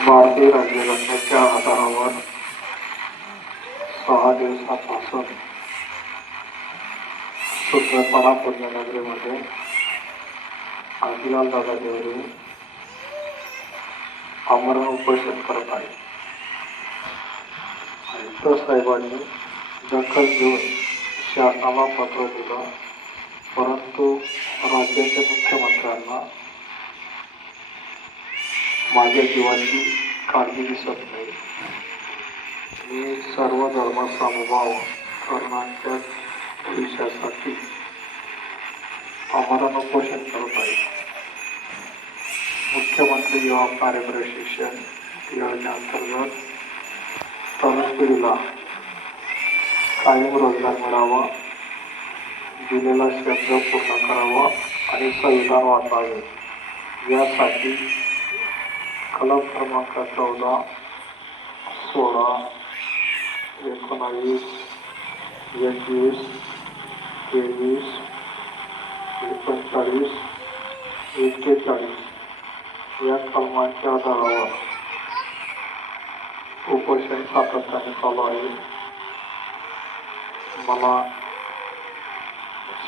भारतीय राज्यघटनेच्या आधारावर 6 दिवसापासून सुत्रपाडा पुण्यनगरीमध्ये अखिलाल दादा देवरे आमरण उपोषण करत आहे. आयुक्त साहेबांनी दखल घेऊन शासनाला पत्र दिलं, परंतु राज्याच्या मुख्यमंत्र्यांना माझ्या जीवाची काळजी दिसत नाही. मी सर्व धर्म समभाव करण्याच्या भविष्यासाठी आमरण उपोषण करत आहे. मुख्यमंत्री युवा कार्य प्रशिक्षण योजनेअंतर्गत तरुण पिढीला कायम रोजगार मिळावा, दिलेला शब्द पूर्ण करावा आणि संविधान वाचावे यासाठी कलम क्रमांक 14, 16, 19, 21, 23, 39, 41 या कलमांच्या आधारावर उपोषण सातत्याने चालू आहे. मला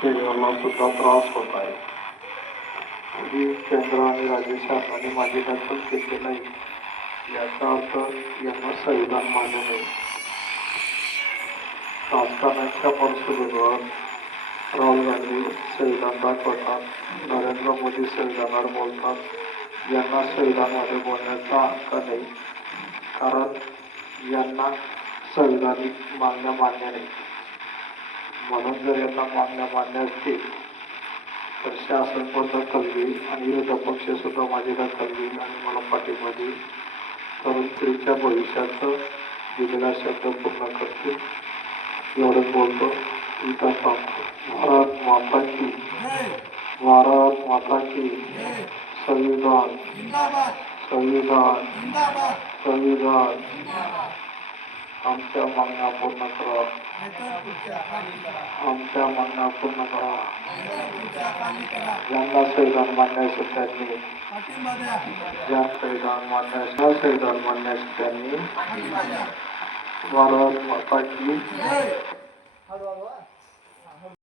शरीराला सुद्धा त्रास होत आहे. तरी केंद्र आणि राज्य शासनाने माझी दखल घेतली नाही याचा अर्थ यांना संविधान मान्य नाही. राजकारणाच्या परिस्थितीवर राहुल गांधी संविधान दाखवतात, नरेंद्र मोदी संविधानावर बोलतात. यांना संविधानामध्ये बोलण्याचा हक्क नाही, कारण यांना संविधानिक मागण्या मान्य नाही. म्हणून जर यांना मागण्या मान्य असतील तर शासन पण दखल घेईल आणि विरोधी पक्ष सुद्धा माझी दखल घेईल आणि मला पाठिंबा देईल. तरुण पिढीच्या भविष्याचं दिलेला शब्द पूर्ण करतील एवढंच बोलतो. इथं सांगतो. भारत माता की, भारत माता की. संविधान, संविधान, संविधान. आमच्या मागण्या पूर्ण करा, आमच्या मागण्या पूर्ण करा. ज्यांना संविधान मान्य असेल त्यांनी, ज्या संविधान मान्य असेल त्यांनी भारत माता की.